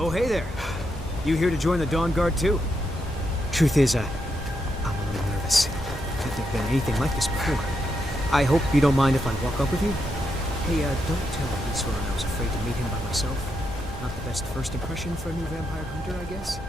Oh, hey there. You here to join the Dawn Guard too? Truth is, I'm a little nervous. Can't have been anything like this before. I hope you don't mind if I walk up with you? Hey, don't tell Isran I was afraid to meet him by myself. Not the best first impression for a new vampire hunter, I guess.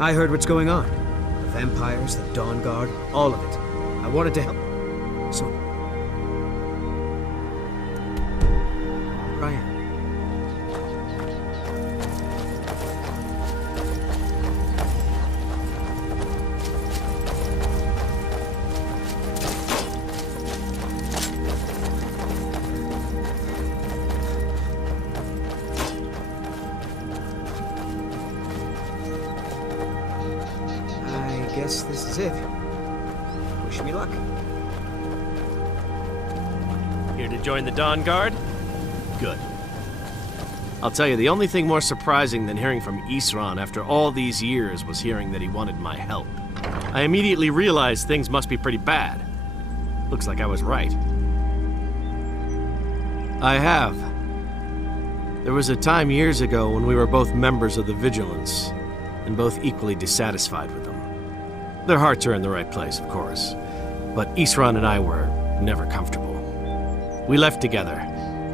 I heard what's going on. The vampires, the Dawn Guard, all of it. I wanted to help. So... Ryan. I guess this is it. Wish me luck. Here to join the Dawn Guard? Good. I'll tell you, the only thing more surprising than hearing from Isran after all these years was hearing that he wanted my help. I immediately realized things must be pretty bad. Looks like I was right. I have. There was a time years ago when we were both members of the Vigilance, and both equally dissatisfied with them. Their hearts are in the right place, of course, but Isran and I were never comfortable. We left together,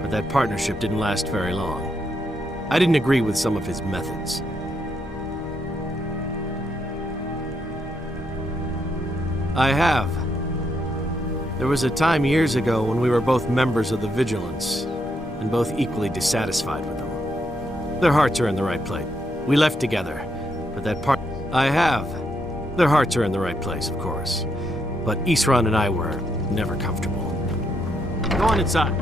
but that partnership didn't last very long. I didn't agree with some of his methods. I have. There was a time years ago when we were both members of the Vigilance, and both equally dissatisfied with them. Their hearts are in the right place. We left together, but that part... I have. Their hearts are in the right place, of course, but Isran and I were never comfortable. Go on inside.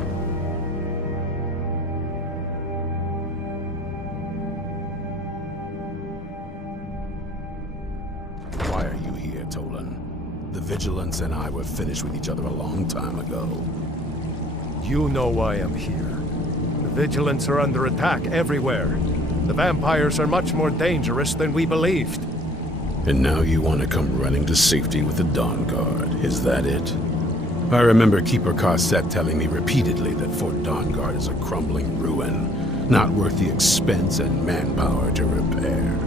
Why are you here, Tolan? The Vigilance and I were finished with each other a long time ago. You know why I'm here. The Vigilance are under attack everywhere. The vampires are much more dangerous than we believed. And now you want to come running to safety with the Dawn Guard, is that it? I remember Keeper Carset telling me repeatedly that Fort Dawn Guard is a crumbling ruin, not worth the expense and manpower to repair.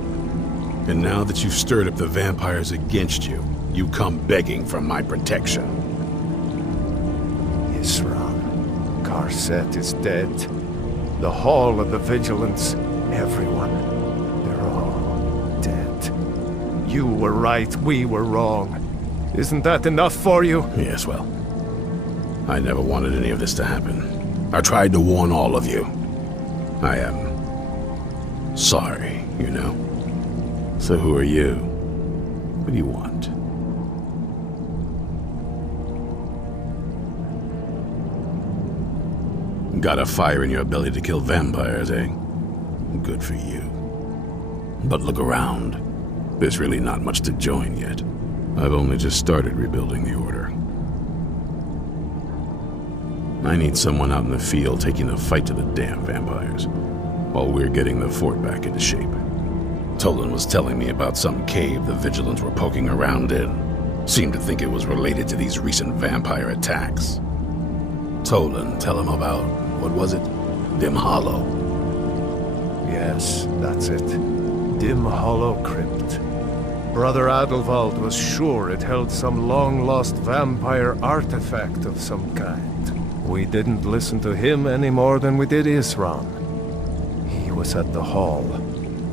And now that you've stirred up the vampires against you, you come begging for my protection. Isran, Carset is dead. The Hall of the Vigilance, everyone, they're all dead. You were right, we were wrong. Isn't that enough for you? Yes, well, I never wanted any of this to happen. I tried to warn all of you. I am sorry, you know. So who are you? What do you want? Got a fire in your belly to kill vampires, eh? Good for you. But look around. There's really not much to join yet. I've only just started rebuilding the Order. I need someone out in the field taking the fight to the damn vampires, while we're getting the fort back into shape. Tolan was telling me about some cave the Vigilance were poking around in. Seemed to think it was related to these recent vampire attacks. Tolan, tell him about, what was it? Dim Hollow. Yes, that's it. dim hollow crypt. Brother Adelwald was sure it held some long-lost vampire artifact of some kind. We didn't listen to him any more than we did Isran. He was at the hall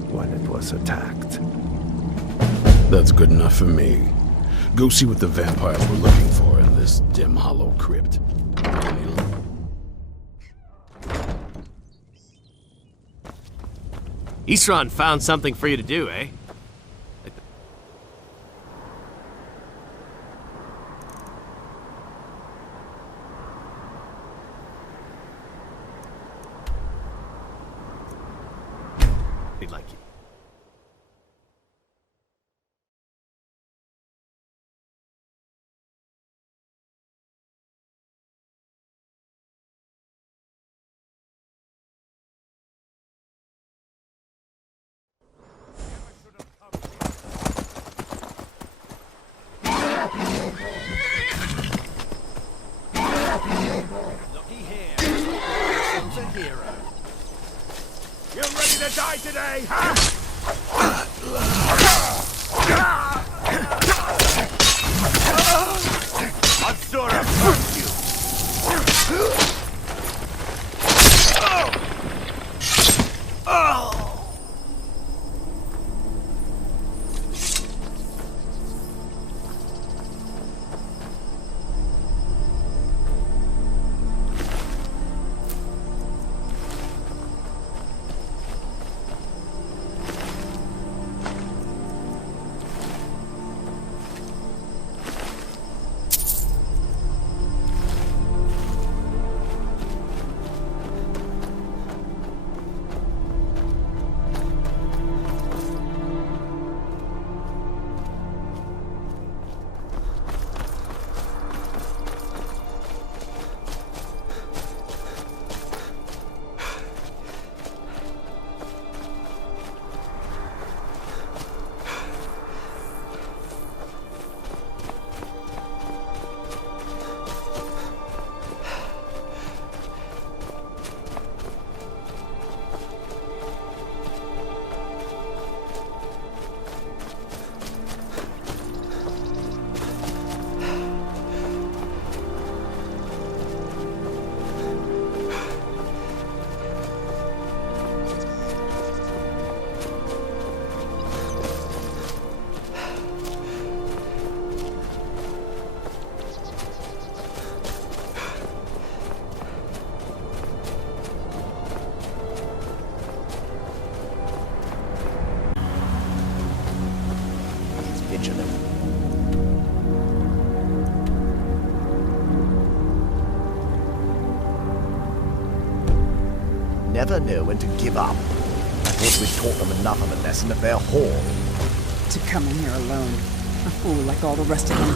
when it was attacked. That's good enough for me. Go see what the vampires were looking for in this dim hollow crypt. Isran found something for you to do, eh? He'd like you. Looky here. This a hero. You ready to die today, huh? I'm sort of hurt you. Vigilant. Never know when to give up. I thought we'd taught them enough of a lesson at their hall. To come in here alone. A fool like all the rest of them.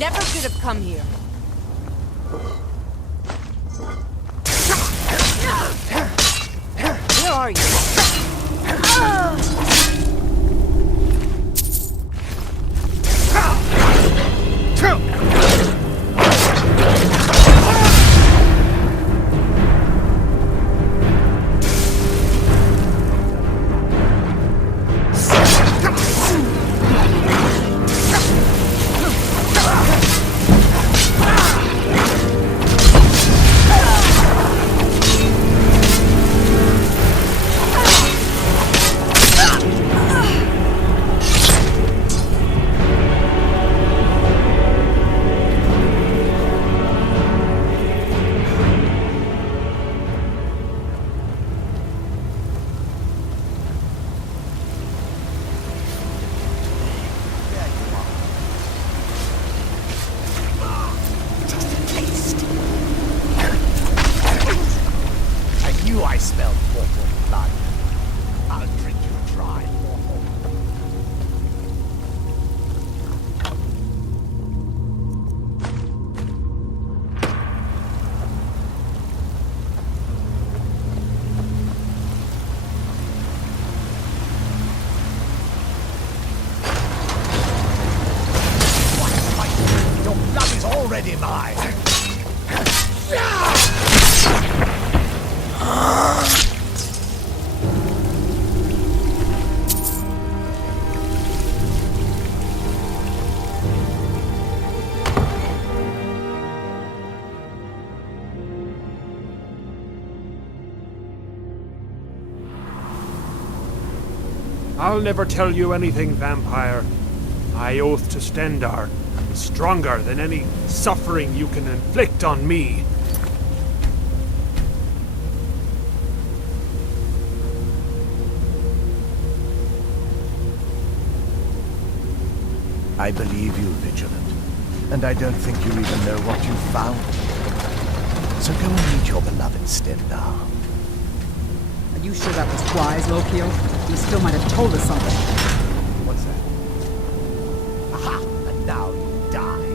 never should have come here. Where are you? I smell mortal blood. I'll drink you dry, mortal. Your blood is already mine. I'll never tell you anything, vampire. My oath to Stendar is stronger than any suffering you can inflict on me. I believe you, Vigilant. And I don't think you even know what you found. So go and meet your beloved Stendar. Are you sure that was wise, Lokio? He still might have told us something. What's that? Aha! And now you die.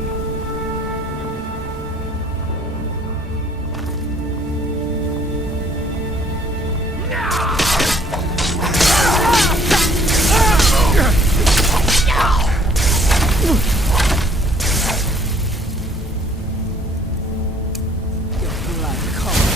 Your blood calls.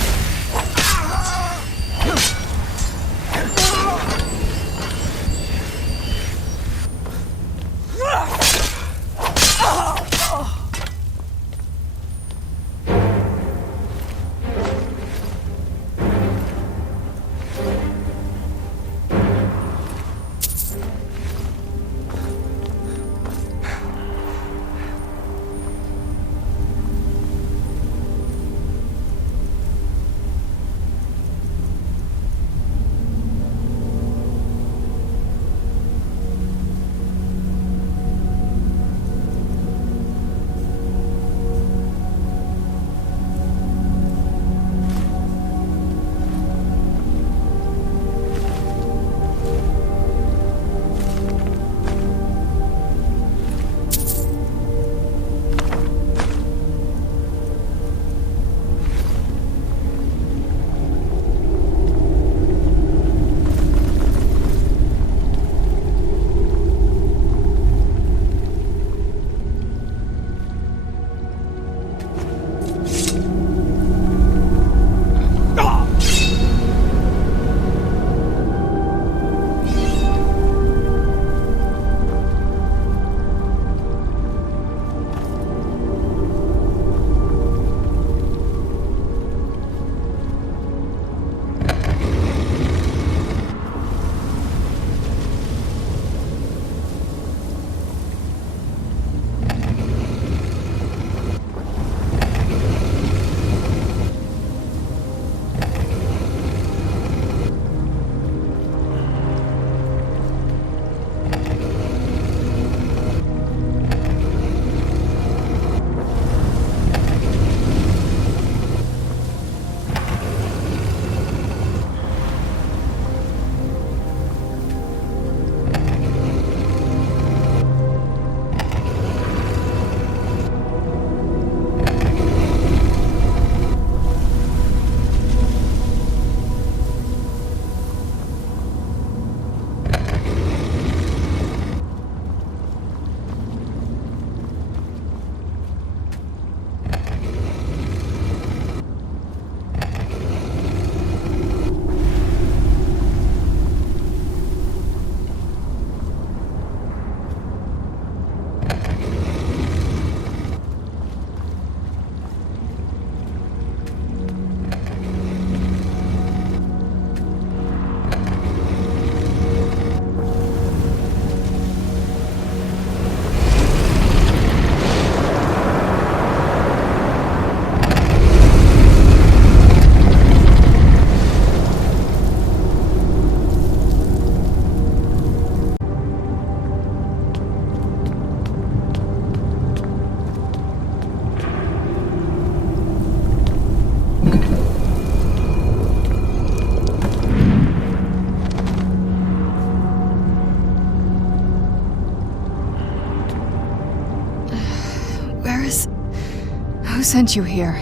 Who sent you here?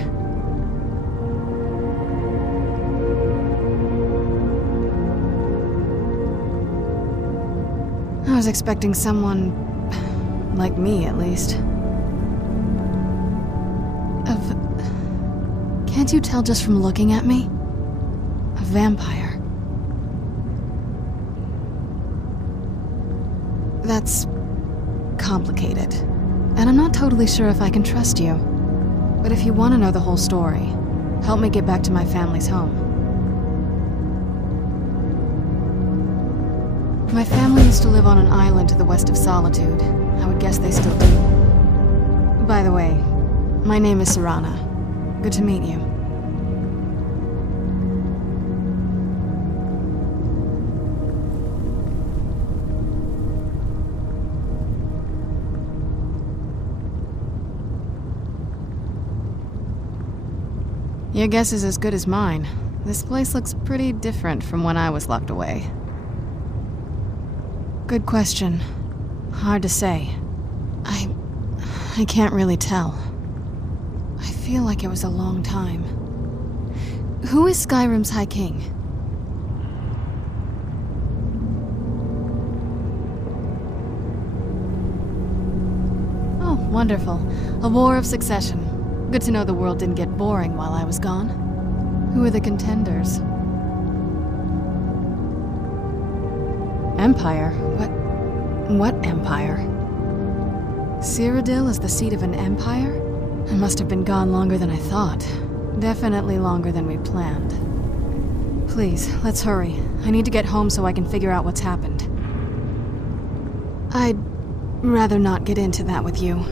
I was expecting someone... like me, at least. Can't you tell just from looking at me? A vampire. That's... complicated. And I'm not totally sure if I can trust you. But if you want to know the whole story, help me get back to my family's home. My family used to live on an island to the west of Solitude. I would guess they still do. By the way, my name is Serana. Good to meet you. Your guess is as good as mine. This place looks pretty different from when I was locked away. Good question. Hard to say. I can't really tell. I feel like it was a long time. Who is Skyrim's High King? Oh, wonderful. A war of succession. Good to know the world didn't get boring while I was gone. Who are the contenders? Empire? What empire? Cyrodiil is the seat of an empire? I must have been gone longer than I thought. Definitely longer than we planned. Please, let's hurry. I need to get home so I can figure out what's happened. I'd rather not get into that with you,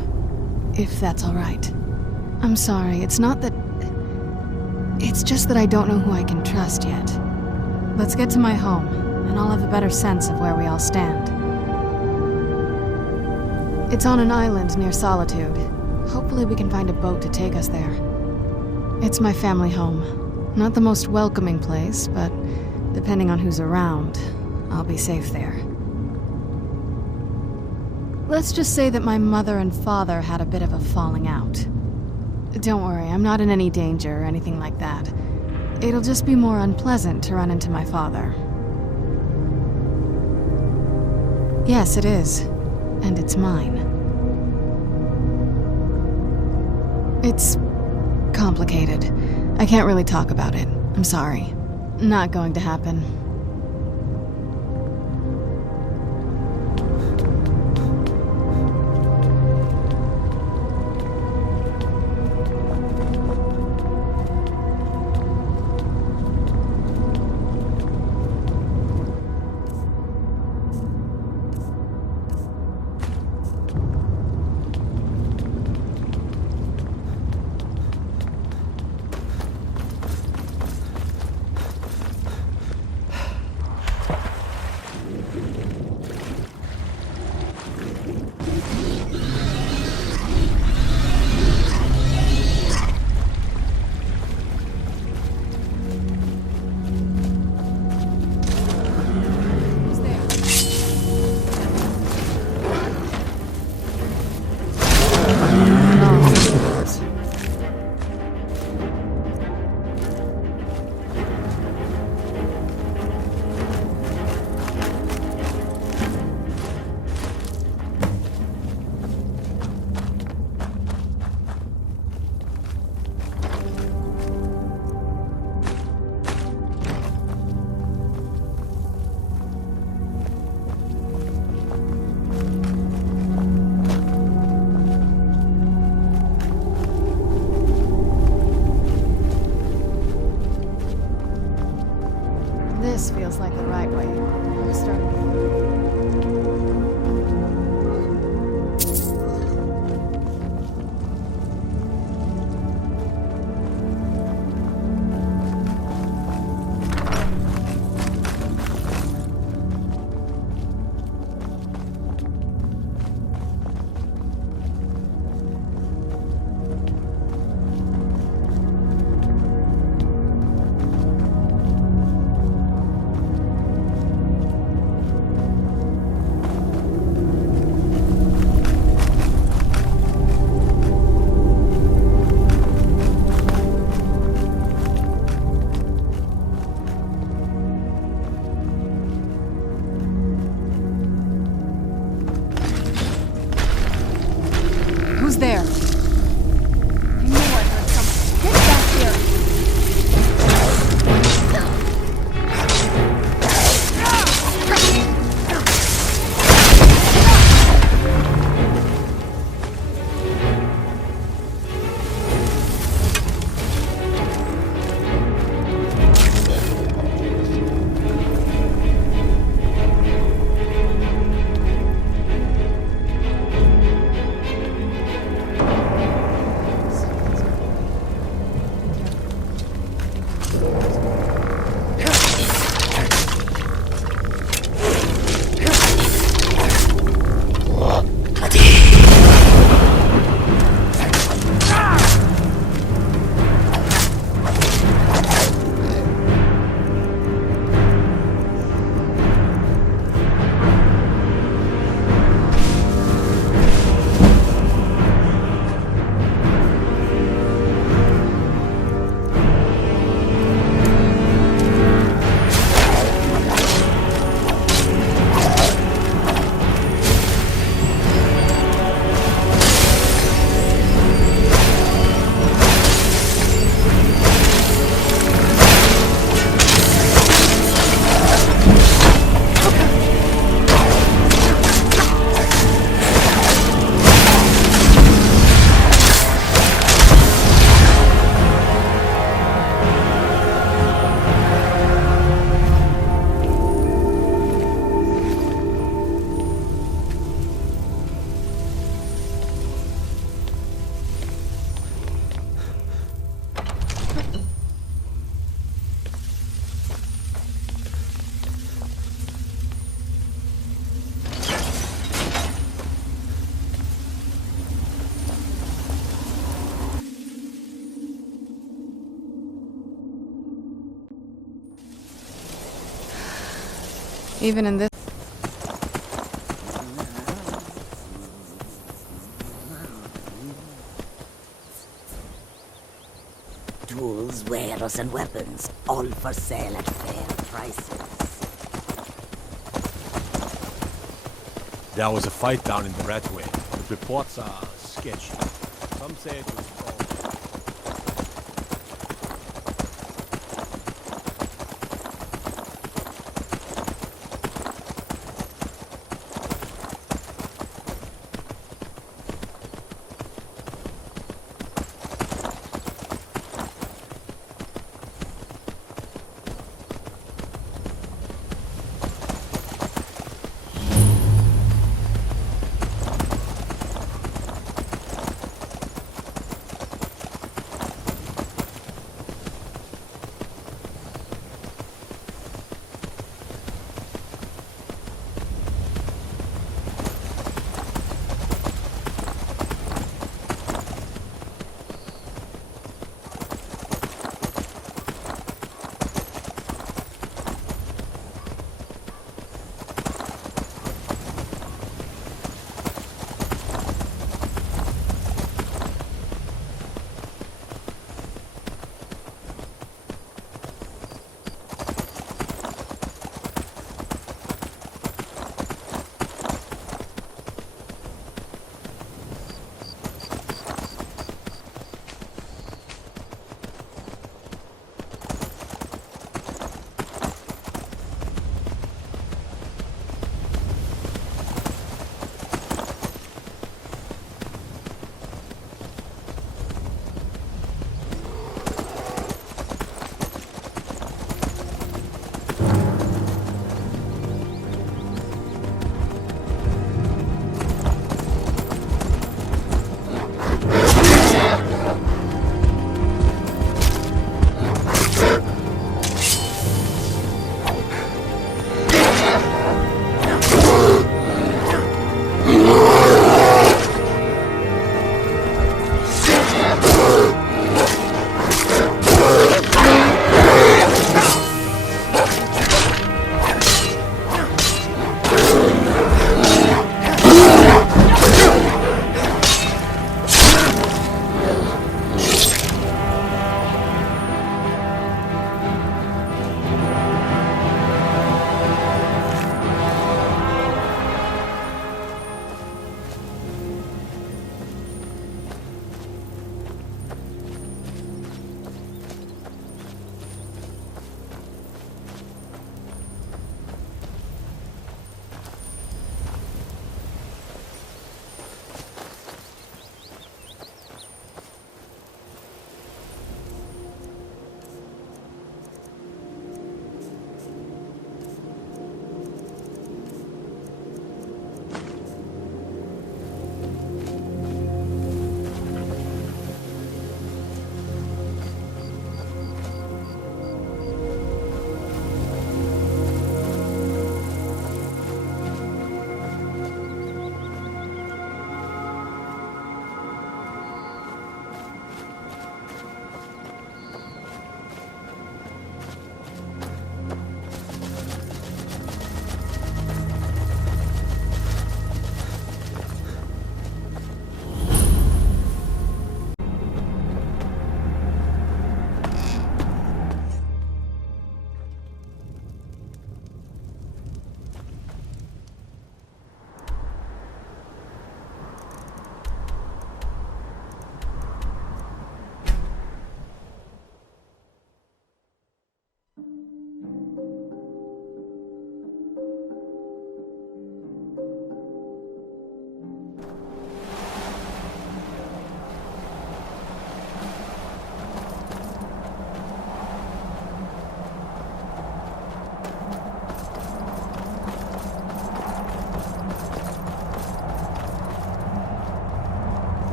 if that's all right. I'm sorry, it's not that... It's just that I don't know who I can trust yet. Let's get to my home, and I'll have a better sense of where we all stand. It's on an island near Solitude. Hopefully we can find a boat to take us there. It's my family home. Not the most welcoming place, but depending on who's around, I'll be safe there. Let's just say that my mother and father had a bit of a falling out. Don't worry, I'm not in any danger or anything like that. It'll just be more unpleasant to run into my father. Yes, it is. And it's mine. It's complicated. I can't really talk about it. I'm sorry. Not going to happen. Who's there? I know I heard something. Get back here! Even in this... Tools, wares, and weapons, all for sale at fair prices. There was a fight down in the Ratway. The reports are sketchy. Some say it was called...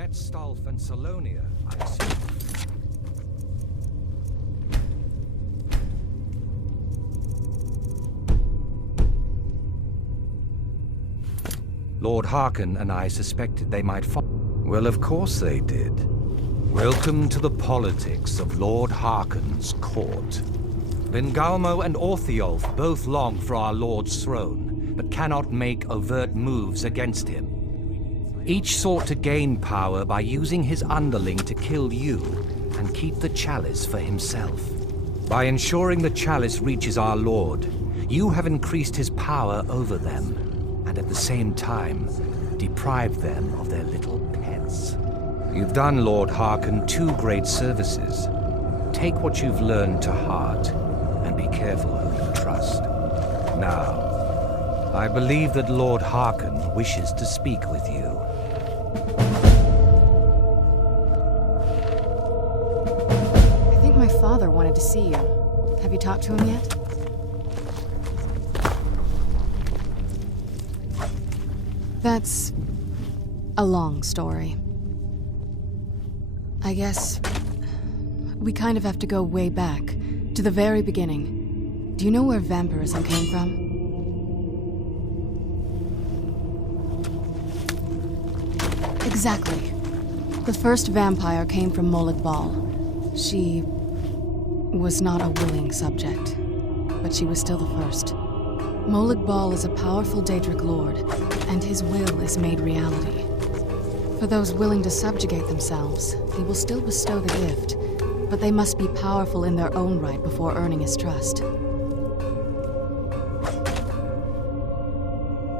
met Stolf and Salonia, I see. Lord Harkon and I suspected they might follow. Well, of course they did. Welcome to the politics of Lord Harkon's court. Vengalmo and Orthiolf both long for our Lord's throne, but cannot make overt moves against him. Each sought to gain power by using his underling to kill you and keep the chalice for himself. By ensuring the chalice reaches our Lord, you have increased his power over them, and at the same time, deprived them of their little pets. You've done Lord Harkon 2 great services. Take what you've learned to heart, and be careful who you trust. Now, I believe that Lord Harkon wishes to speak with you. I think my father wanted to see you. Have you talked to him yet? That's a long story. I guess we kind of have to go way back, to the very beginning. Do you know where vampirism came from? Exactly. The first vampire came from Molag Bal. She was not a willing subject, but she was still the first. Molag Bal is a powerful Daedric lord, and his will is made reality. For those willing to subjugate themselves, he will still bestow the gift, but they must be powerful in their own right before earning his trust.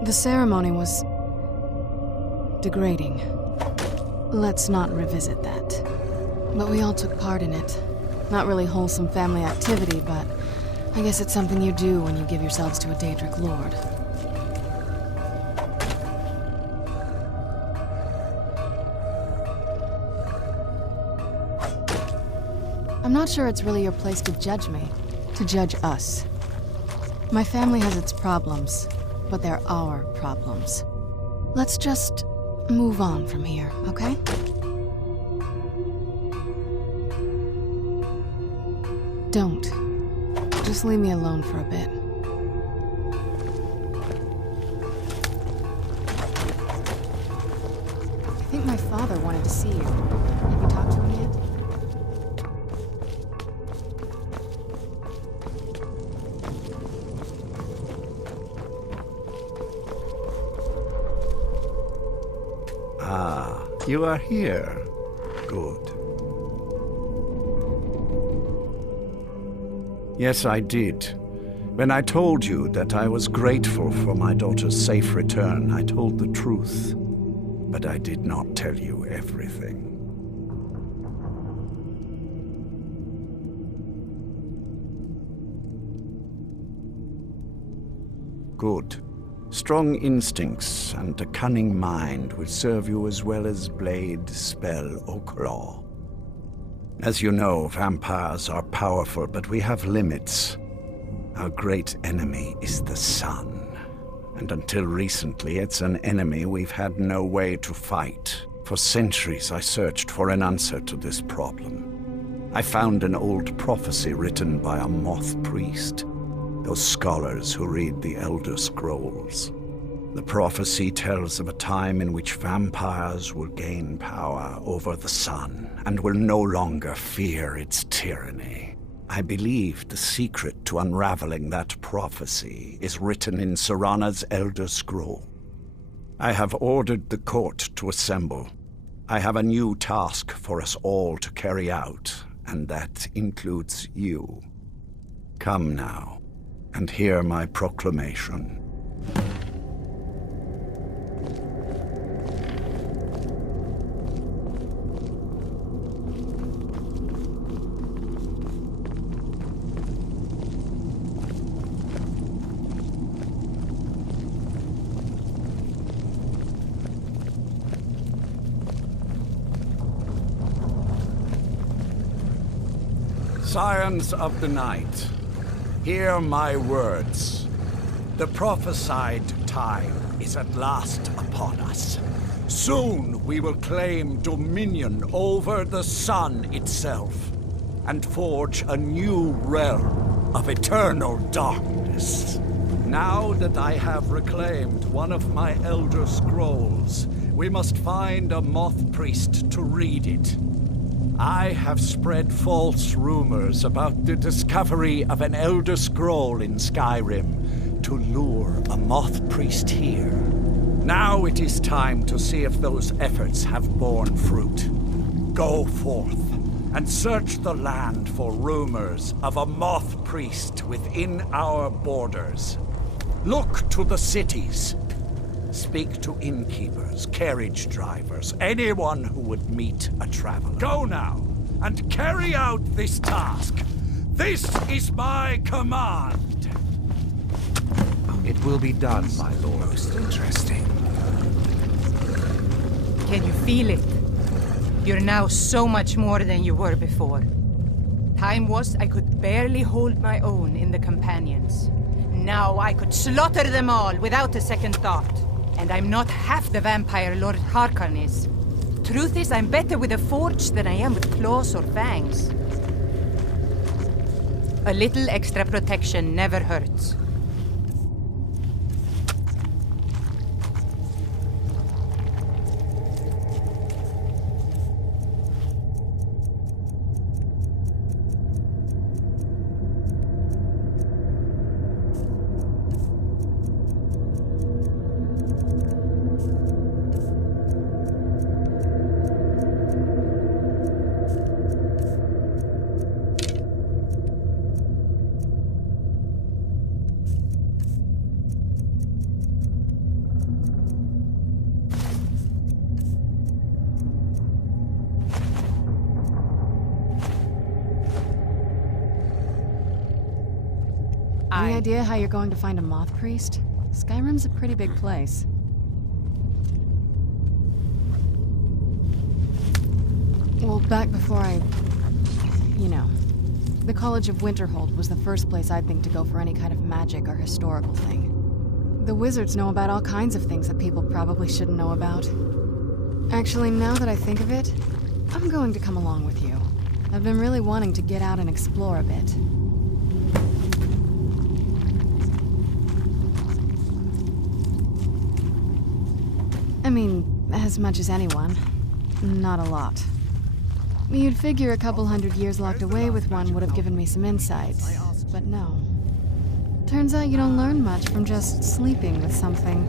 The ceremony was degrading. Let's not revisit that. But we all took part in it. Not really wholesome family activity, but I guess it's something you do when you give yourselves to a Daedric lord. I'm not sure it's really your place to judge me, to judge us. My family has its problems, but they're our problems. Let's just move on from here, okay? Don't. Just leave me alone for a bit. I think my father wanted to see you. Have you talked to him yet? Ah, you are here. Good. Yes, I did. When I told you that I was grateful for my daughter's safe return, I told the truth. But I did not tell you everything. Good. Strong instincts and a cunning mind will serve you as well as blade, spell, or claw. As you know, vampires are powerful, but we have limits. Our great enemy is the sun. And until recently, it's an enemy we've had no way to fight. For centuries, I searched for an answer to this problem. I found an old prophecy written by a moth priest. Those scholars who read the Elder Scrolls. The prophecy tells of a time in which vampires will gain power over the sun and will no longer fear its tyranny. I believe the secret to unraveling that prophecy is written in Serana's Elder Scroll. I have ordered the court to assemble. I have a new task for us all to carry out, and that includes you. Come now, and hear my proclamation. Scions of the night, hear my words. The prophesied time is at last upon us. Soon we will claim dominion over the sun itself, and forge a new realm of eternal darkness. Now that I have reclaimed one of my Elder Scrolls, we must find a Moth Priest to read it. I have spread false rumors about the discovery of an Elder Scroll in Skyrim to lure a Moth Priest here. Now it is time to see if those efforts have borne fruit. Go forth and search the land for rumors of a Moth Priest within our borders. Look to the cities. Speak to innkeepers, carriage drivers, anyone who would meet a traveler. Go now, and carry out this task. This is my command. It will be done, my lord. Most interesting. Can you feel it? You're now so much more than you were before. Time was I could barely hold my own in the companions. Now I could slaughter them all without a second thought. And I'm not half the vampire Lord Harkon is. Truth is, I'm better with a forge than I am with claws or fangs. A little extra protection never hurts. Any idea how you're going to find a Moth Priest? Skyrim's a pretty big place. Well, back before the College of Winterhold was the first place I'd think to go for any kind of magic or historical thing. The wizards know about all kinds of things that people probably shouldn't know about. Actually, now that I think of it, I'm going to come along with you. I've been really wanting to get out and explore a bit. I mean, as much as anyone. Not a lot. You'd figure a couple hundred years locked away with one would have given me some insights, but no. Turns out you don't learn much from just sleeping with something.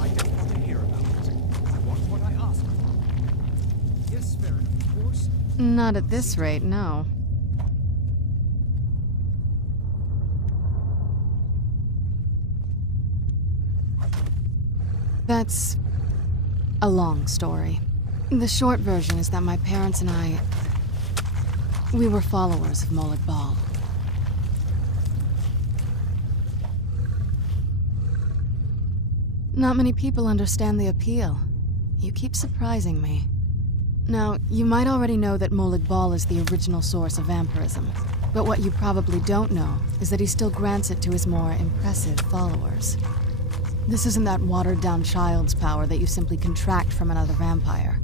I don't want to hear about it. I want what I ask for. Yes, fair enough, of course. Not at this rate, no. That's a long story. The short version is that my parents and we were followers of Molag Bal. Not many people understand the appeal. You keep surprising me. Now, you might already know that Molag Bal is the original source of vampirism, but what you probably don't know is that he still grants it to his more impressive followers. This isn't that watered-down child's power that you simply contract from another vampire.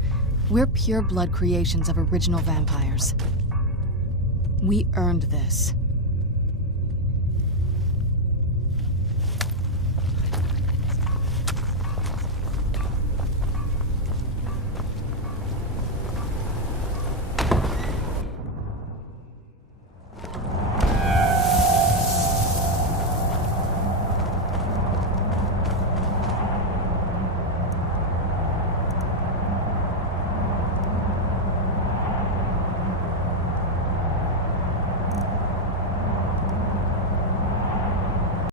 We're pure-blood creations of original vampires. We earned this.